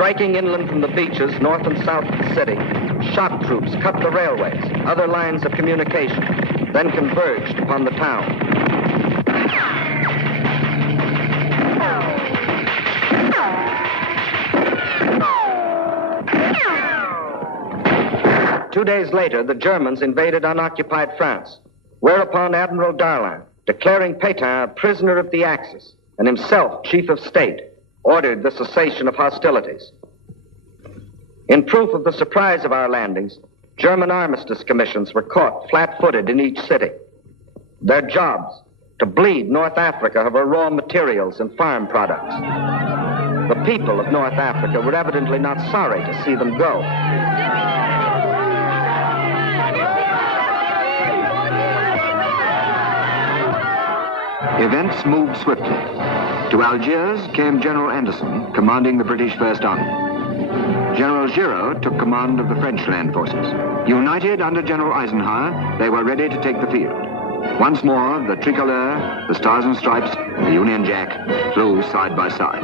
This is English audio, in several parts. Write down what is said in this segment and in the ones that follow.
Striking inland from the beaches north and south of the city, shock troops cut the railways, other lines of communication, then converged upon the town. 2 days later, the Germans invaded unoccupied France, whereupon Admiral Darlan, declaring Pétain a prisoner of the Axis and himself chief of state, ordered the cessation of hostilities. In proof of the surprise of our landings, German armistice commissions were caught flat-footed in each city. Their jobs, to bleed North Africa of her raw materials and farm products. The people of North Africa were evidently not sorry to see them go. Events moved swiftly. To Algiers came General Anderson, commanding the British First Army. General Giraud took command of the French land forces. United under General Eisenhower, they were ready to take the field. Once more, the tricolor, the Stars and Stripes, the Union Jack flew side by side.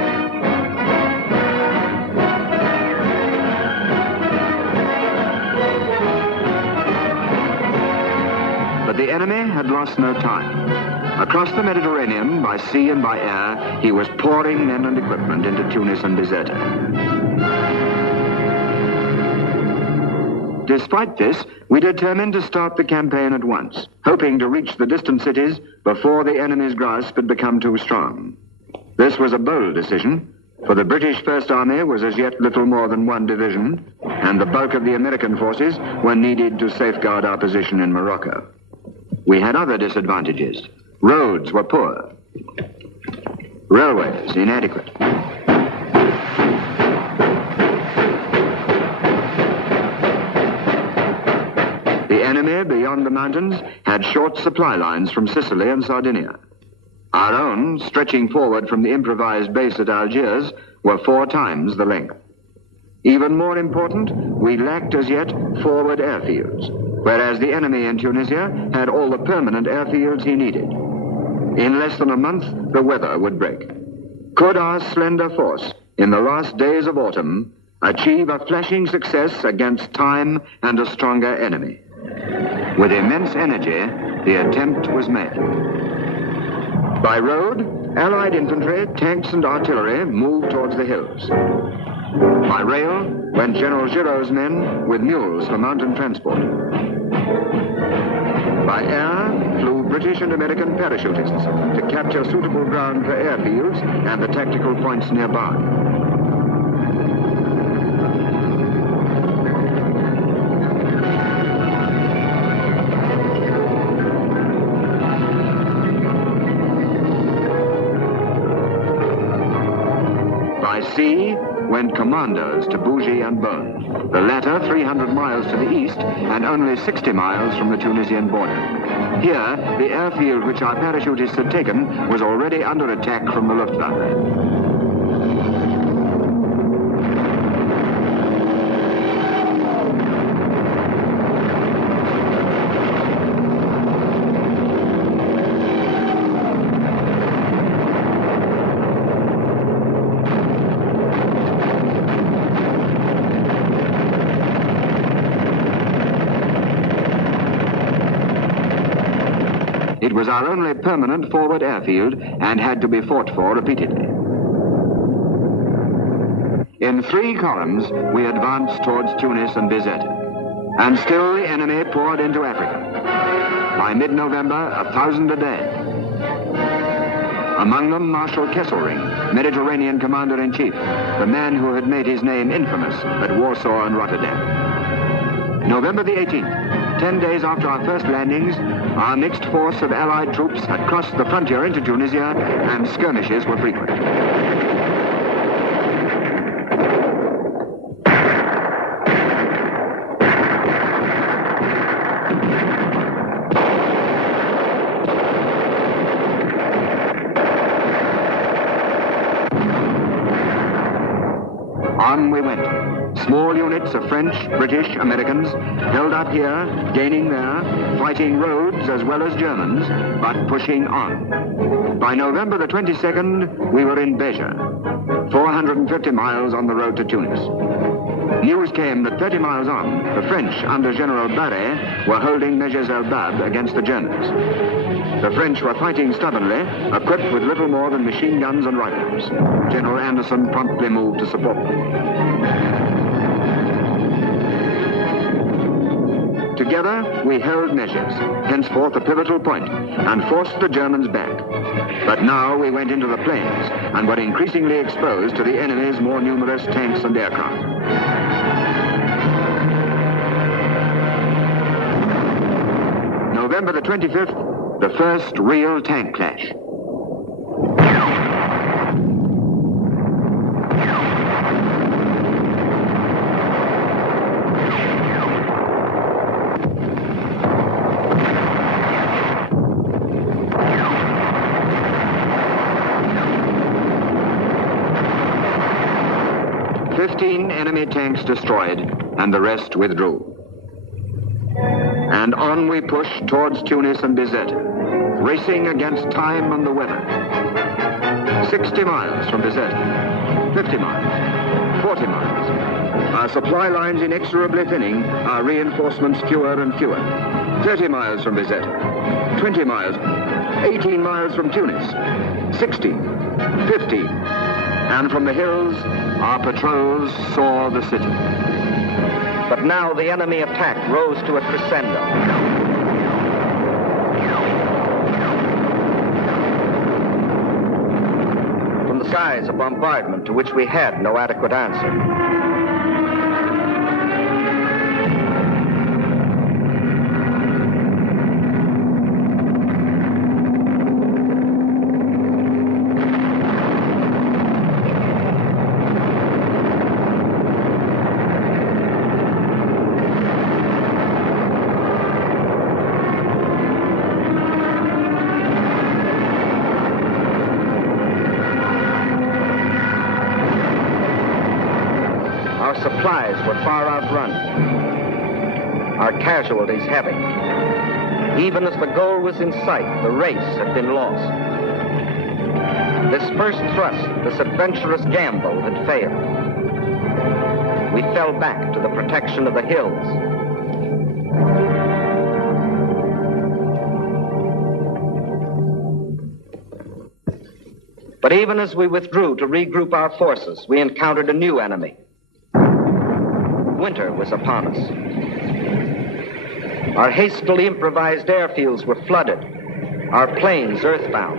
But the enemy had lost no time. Across the Mediterranean, by sea and by air, he was pouring men and equipment into Tunis and Bizerta. Despite this, we determined to start the campaign at once, hoping to reach the distant cities before the enemy's grasp had become too strong. This was a bold decision, for the British First Army was as yet little more than one division, and the bulk of the American forces were needed to safeguard our position in Morocco. We had other disadvantages. Roads were poor. Railways inadequate. The enemy beyond the mountains had short supply lines from Sicily and Sardinia. Our own, stretching forward from the improvised base at Algiers, were 4 times the length. Even more important, we lacked as yet forward airfields, whereas the enemy in Tunisia had all the permanent airfields he needed. In less than a month, the weather would break. Could our slender force, in the last days of autumn, achieve a flashing success against time and a stronger enemy? With immense energy, the attempt was made. By road, Allied infantry, tanks, and artillery moved towards the hills. By rail went General Giraud's men with mules for mountain transport. By air flew British and American parachutists to capture suitable ground for airfields and the tactical points nearby. By sea went commandos to Bougie and Bone, the latter 300 miles to the east and only 60 miles from the Tunisian border. Here, the airfield which our parachutists had taken was already under attack from the Luftwaffe. It was our only permanent forward airfield and had to be fought for repeatedly. In 3 columns, we advanced towards Tunis and Bizerta. And still the enemy poured into Africa. By mid-November, 1,000 a day. Among them, Marshal Kesselring, Mediterranean Commander-in-Chief, the man who had made his name infamous at Warsaw and Rotterdam. November the 18th, 10 days after our first landings, our mixed force of Allied troops had crossed the frontier into Tunisia, and skirmishes were frequent. On we went. Small units of French, British, Americans held up here, gaining there, fighting roads as well as Germans, but pushing on. By November the 22nd, we were in Béja. 450 miles on the road to Tunis. News came that 30 miles on, the French, under General Barré, were holding Mejes el Bab against the Germans. The French were fighting stubbornly, equipped with little more than machine guns and rifles. General Anderson promptly moved to support them. Together, we held Mejes, henceforth a pivotal point, and forced the Germans back. But now we went into the plains and were increasingly exposed to the enemy's more numerous tanks and aircraft. November the 25th, the first real tank clash. Enemy tanks destroyed, and the rest withdrew. And on we pushed towards Tunis and Bizerte, racing against time and the weather. 60 miles from Bizerte, 50 miles, 40 miles. Our supply lines inexorably thinning, our reinforcements fewer and fewer. 30 miles from Bizerte, 20 miles, 18 miles from Tunis, 16, 15, and from the hills, our patrols saw the city. But now the enemy attack rose to a crescendo. From the skies, a bombardment to which we had no adequate answer. Supplies were far outrun, our casualties heavy. Even as the goal was in sight, the race had been lost. This first thrust, this adventurous gamble, had failed. We fell back to the protection of the hills. But even as we withdrew to regroup our forces, we encountered a new enemy. Winter was upon us. Our hastily improvised airfields were flooded, our planes earthbound.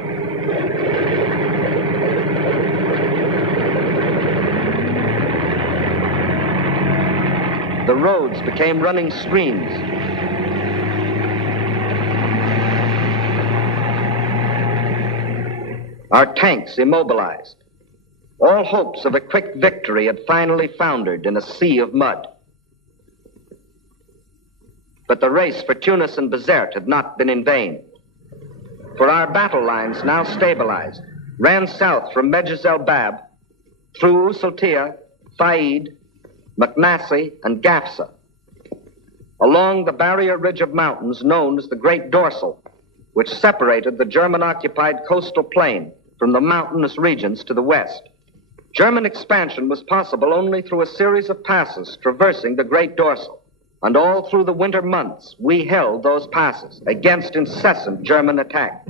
The roads became running streams. Our tanks immobilized. All hopes of a quick victory had finally foundered in a sea of mud. But the race for Tunis and Bizerte had not been in vain. For our battle lines, now stabilized, ran south from Mejes el Bab, through Usultia, Faid, Maknassi, and Gafsa, along the barrier ridge of mountains known as the Great Dorsal, which separated the German-occupied coastal plain from the mountainous regions to the west. German expansion was possible only through a series of passes traversing the Great Dorsal, and all through the winter months we held those passes against incessant German attack.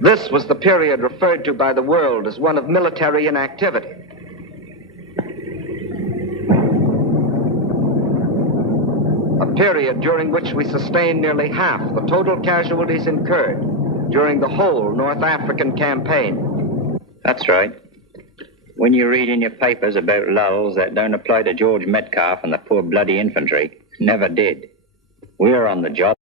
This was the period referred to by the world as one of military inactivity. A period during which we sustained nearly half the total casualties incurred during the whole North African campaign. That's right. When you read in your papers about lulls that don't apply to George Metcalfe and the poor bloody infantry, never did. We're on the job.